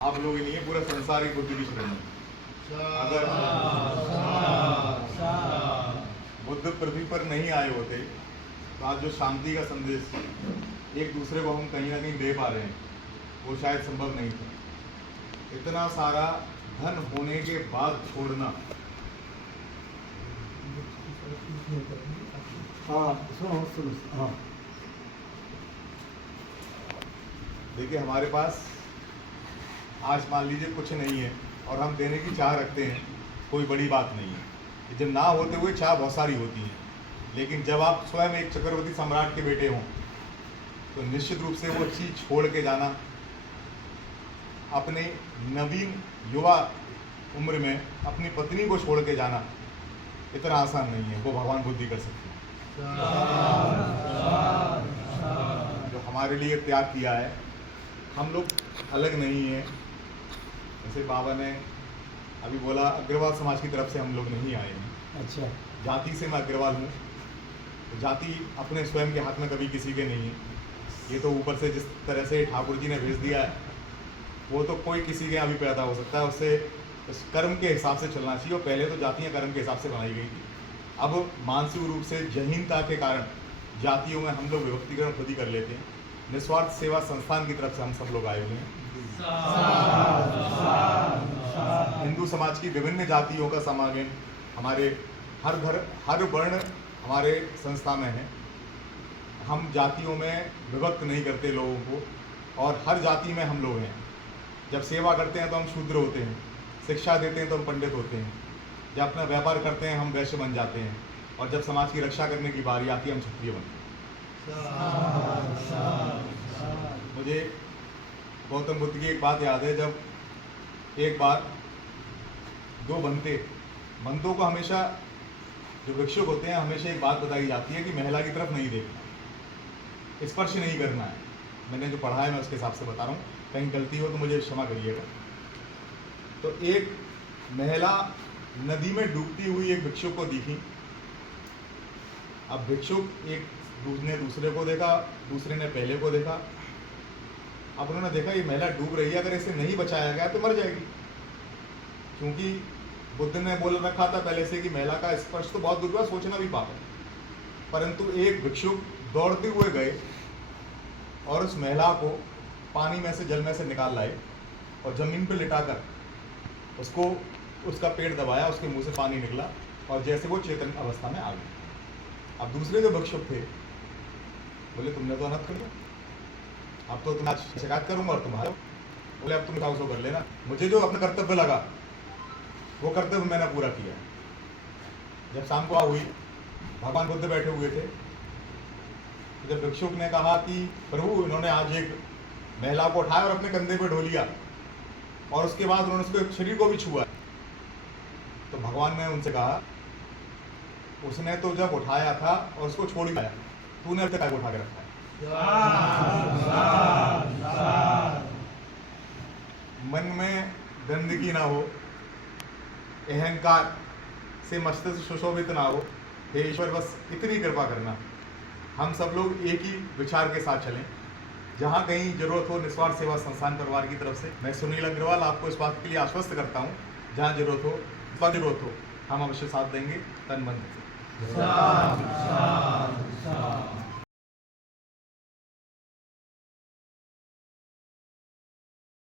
आप लोग ही नहीं है, पूरा संसार ही बुद्ध की शरण में। अगर बुद्ध पृथ्वी पर नहीं आए होते तो आज जो शांति का संदेश एक दूसरे को हम कहीं ना कहीं दे पा रहे हैं वो शायद संभव नहीं था। इतना सारा धन होने के बाद छोड़ना, हाँ देखिए, हमारे पास आज मान लीजिए कुछ नहीं है और हम देने की चाह रखते हैं, कोई बड़ी बात नहीं है। जब ना होते हुए चाह बहुत सारी होती है, लेकिन जब आप स्वयं एक चक्रवर्ती सम्राट के बेटे हों तो निश्चित रूप से वो चीज़ छोड़ के जाना, अपने नवीन युवा उम्र में अपनी पत्नी को छोड़ के जाना इतना आसान नहीं है। वो भगवान बुद्ध ही कर सकते हैं। जो हमारे लिए त्याग किया है, हम लोग अलग नहीं हैं। जैसे बाबा ने अभी बोला, अग्रवाल समाज की तरफ से हम लोग नहीं आए हैं। अच्छा, जाति से मैं अग्रवाल हूँ, तो जाति अपने स्वयं के हाथ में कभी किसी के नहीं है। ये तो ऊपर से जिस तरह से ठाकुर जी ने भेज दिया है, वो तो कोई किसी के यहाँ भी पैदा हो सकता है। उससे उस कर्म के हिसाब से चलना चाहिए। और पहले तो जातियाँ कर्म के हिसाब से बनाई गई थी। अब मानसिक रूप से जहीनता के कारण जातियों में हम लोग विभक्तिकरण खुद ही कर लेते हैं। निस्वार्थ सेवा संस्थान की तरफ से हम सब लोग आए हुए हैं। हिंदू समाज की विभिन्न जातियों का समागम हमारे हर घर हर वर्ण हमारे संस्था में है। हम जातियों में विभक्त नहीं करते लोगों को, और हर जाति में हम लोग हैं। जब सेवा करते हैं तो हम शूद्र होते हैं, शिक्षा देते हैं तो हम पंडित होते हैं, जब अपना व्यापार करते हैं हम वैश्य बन जाते हैं, और जब समाज की रक्षा करने की बारी आती है हम क्षत्रिय बनते हैं। मुझे गौतम बुद्ध की एक बात याद है। जब एक बार दो बंतों को हमेशा, जो भिक्षुक होते हैं, हमेशा एक बात बताई जाती है कि महिला की तरफ नहीं देखना, स्पर्श नहीं करना है। मैंने जो पढ़ा है मैं उसके हिसाब से बता रहा हूँ, कहीं गलती हो तो मुझे क्षमा करिएगा। तो एक महिला नदी में डूबती हुई एक भिक्षुक को दिखी। अब भिक्षुक एक ने दूसरे को देखा, दूसरे ने पहले को देखा। अब उन्होंने देखा ये महिला डूब रही है, अगर इसे नहीं बचाया गया तो मर जाएगी। क्योंकि बुद्ध ने बोल रखा था पहले से कि महिला का स्पर्श तो बहुत दूर का, सोचना भी पाप है। परंतु एक भिक्षुक दौड़ते हुए गए और उस महिला को पानी में से, जल में से निकाल लाए और जमीन पर लिटाकर उसको, उसका पेट दबाया, उसके मुंह से पानी निकला और जैसे वो चेतन अवस्था में आ गई। अब दूसरे जो भिक्षुक थे बोले, तुमने तो अनर्थ कर दिया, अब तो तुम्हें शिकायत करूंगा और तुम्हारा। बोले, अब तुम उसको कर लेना, मुझे जो अपना कर्तव्य लगा वो कर्तव्य मैंने पूरा किया। जब शाम को हुई, भगवान बुद्ध बैठे हुए थे। जब भिक्षुक ने कहा कि प्रभु, इन्होंने आज एक महिला को उठाया और अपने कंधे पे ढो लिया और उसके बाद उन्होंने उसके शरीर को भी छुआ, तो भगवान ने उनसे कहा, उसने तो जब उठाया था और उसको छोड़ ही आया, तूने अब तक उठा के रखा है। मन में गंदगी ना हो, अहंकार से मस्तिष्क सुशोभित ना हो। हे ईश्वर, बस इतनी कृपा करना, हम सब लोग एक ही विचार के साथ चलें। जहाँ कहीं जरूरत हो, निस्वार्थ सेवा संस्थान परिवार की तरफ से मैं सुनील अग्रवाल आपको इस बात के लिए आश्वस्त करता हूँ, जहाँ जरूरत हो हम अवश्य साथ देंगे, तन मन से।